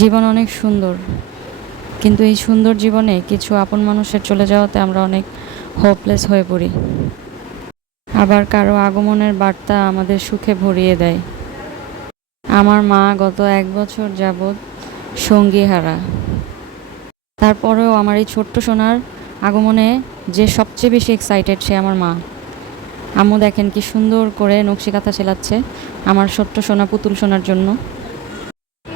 জীবন অনেক সুন্দর। কিন্তু এই সুন্দর জীবনে কিছু আপন মানুষের চলে যাওয়াতে আমরা অনেক হোপলেস হয়ে পড়ি। আবার কারও আগমনের বার্তা আমাদের সুখে ভরিয়ে দেয়। আমার মা গত এক বছর যাবৎ সঙ্গী হারা তারপরেও আমার এই ছোট্ট সোনার আগমনে যে সবচেয়ে বেশি এক্সাইটেড সে আমার মা। আম্মু দেখেন কি সুন্দর করে নকশি কাঁথা সেলাচ্ছে আমার ছোট্ট সোনা পুতুল সোনার জন্য।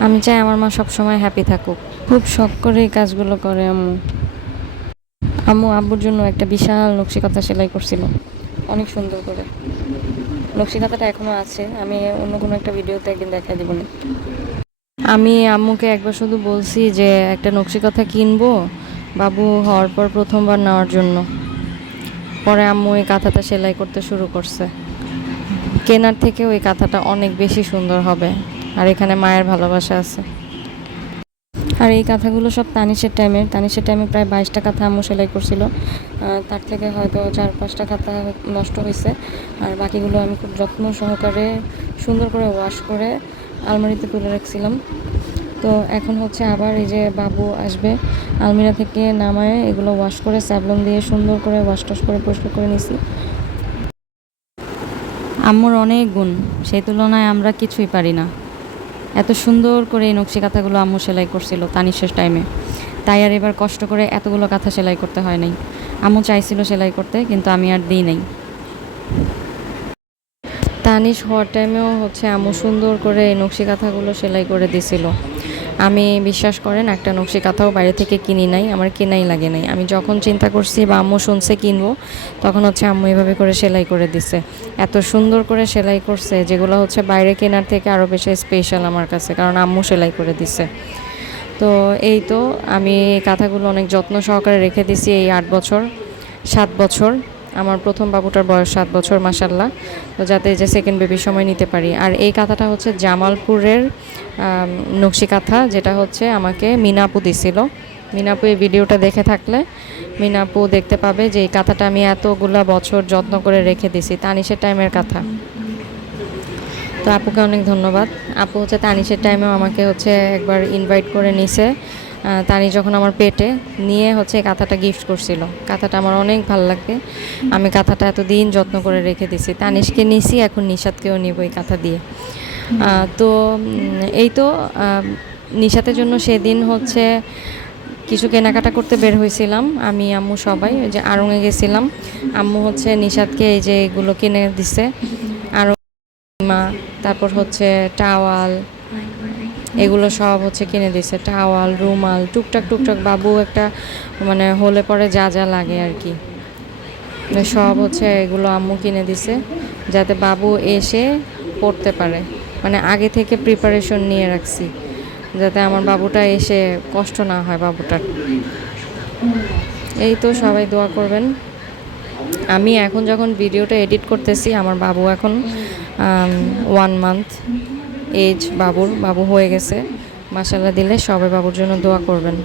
আমি চাই আমার মা সবসময় হ্যাপি থাকুক। খুব শখ করে এই কাজগুলো করে আম্মু। আম্মু, আব্বুর জন্য একটা বিশাল নকশি কাঁথা সেলাই করছিল। অনেক সুন্দর করে। নকশি কাঁথাটা এখনও আছে। আমি অন্য কোনো একটা ভিডিওতে একদিন দেখাই দিব না। আমি আম্মুকে একবার শুধু বলছি যে, একটা নকশি কাঁথা কিনবো বাবু হওয়ার পর প্রথমবার নেওয়ার জন্য। পরে আম্মু এই কাঁথাটা সেলাই করতে শুরু করছে। কেনার থেকে ওই কাঁথাটা অনেক বেশি সুন্দর হবে। আর এখানে মায়ের ভালোবাসা আছে। আর এই কাঁথাগুলো সব তানিশের টাইমের তানিশের টাইমে প্রায় বাইশটা কাঁথা আম্মু সেলাই করছিল। তার থেকে হয়তো চার পাঁচটা কাঁথা নষ্ট হয়েছে আর বাকিগুলো আমি খুব যত্ন সহকারে সুন্দর করে ওয়াশ করে আলমারিতে তুলে রাখছিলাম। তো এখন হচ্ছে আবার এই যে বাবু আসবে, আলমিরা থেকে নামায় এগুলো ওয়াশ করে স্যাবলন দিয়ে সুন্দর করে ওয়াশ টশ করে পরিষ্কার করে নিছি। আম্মুর অনেক গুণ, সেই তুলনায় আমরা কিছুই পারি না। এত সুন্দর করে এই নকশি কাঁথাগুলো আম্মু সেলাই করছিল তানিশের টাইমে তাই আর এবার কষ্ট করে এতগুলো কাঁথা সেলাই করতে হয় নাই। আম্মু চাইছিল সেলাই করতে, কিন্তু আমি আর দিই নাই। তানিশ হওয়ার টাইমেও হচ্ছে আম্মু সুন্দর করে এই নকশি কাঁথাগুলো সেলাই করে দিছিল। আমি বিশ্বাস করেন, একটা নকশি কাঁথাও বাইরে থেকে কিনি নাই, আমার কেনাই লাগে নাই। আমি যখন চিন্তা করছি বা আম্মু শুনছে কিনবো, তখন হচ্ছে আম্মু এভাবে করে সেলাই করে দিছে। এত সুন্দর করে সেলাই করছে, যেগুলো হচ্ছে বাইরে কেনার থেকে আরও বেশি স্পেশাল আমার কাছে, কারণ আম্মু সেলাই করে দিছে। তো এই তো, আমি কাঁথাগুলো অনেক যত্ন সহকারে রেখে দিছি এই আট বছর, সাত বছর। আমার প্রথম বাবুটার বয়স সাত বছর মাসাল্লাহ তো যাতে যে সেকেন্ড বেবির সময় নিতে পারি। আর এই কাঁথাটা হচ্ছে জামালপুরের নকশি কাঁথা, যেটা হচ্ছে আমাকে মিনাপু দিছিল। মিনাপু এই ভিডিওটা দেখে থাকলে মিনাপু দেখতে পাবে যে এই কাঁথাটা আমি এতগুলা বছর যত্ন করে রেখে দিছি। তানিশের টাইমের কাঁথা। তো আপুকে অনেক ধন্যবাদ। আপু হচ্ছে তানিশের টাইমেও আমাকে হচ্ছে একবার ইনভাইট করে নিছে। তানি যখন আমার পেটে নিয়ে হচ্ছে কাঁথাটা গিফট করছিল। কাঁথাটা আমার অনেক ভালো লাগে আমি কাঁথাটা এতদিন যত্ন করে রেখে দিছি। তানিশকে নিছি, এখন নিশাদকেও নিব এই কাঁথা দিয়ে। তো এই তো নিশাতের জন্য সেদিন হচ্ছে কিছু কেনাকাটা করতে বের হয়েছিলাম, আমি, আম্মু সবাই, ওই যে আড়ংয়ে গেছিলাম। আম্মু হচ্ছে নিশাদকে এই যে এগুলো কিনে দিছে। আরও মা, তারপর হচ্ছে টাওয়াল এগুলো সব হচ্ছে কিনে দিছে। টাওয়াল, রুমাল, টুকটাক টুকটাক বাবু একটা মানে হলে পরে যা যা লাগে আর কি। মানে সব হচ্ছে এগুলো আম্মু কিনে দিছে, যাতে বাবু এসে পড়তে পারে। মানে আগে থেকে প্রিপারেশন নিয়ে রাখছি, যাতে আমার বাবুটা এসে কষ্ট না হয় বাবুটার। এই তো সবাই দোয়া করবেন। আমি এখন যখন ভিডিওটা এডিট করতেছি, আমার বাবু এখন ওয়ান মান্থ এজ বাবুর বাবু হয়ে গেছে। মাসাল্লাহ দিলে সবাই বাবুর জন্য দোয়া করবেন।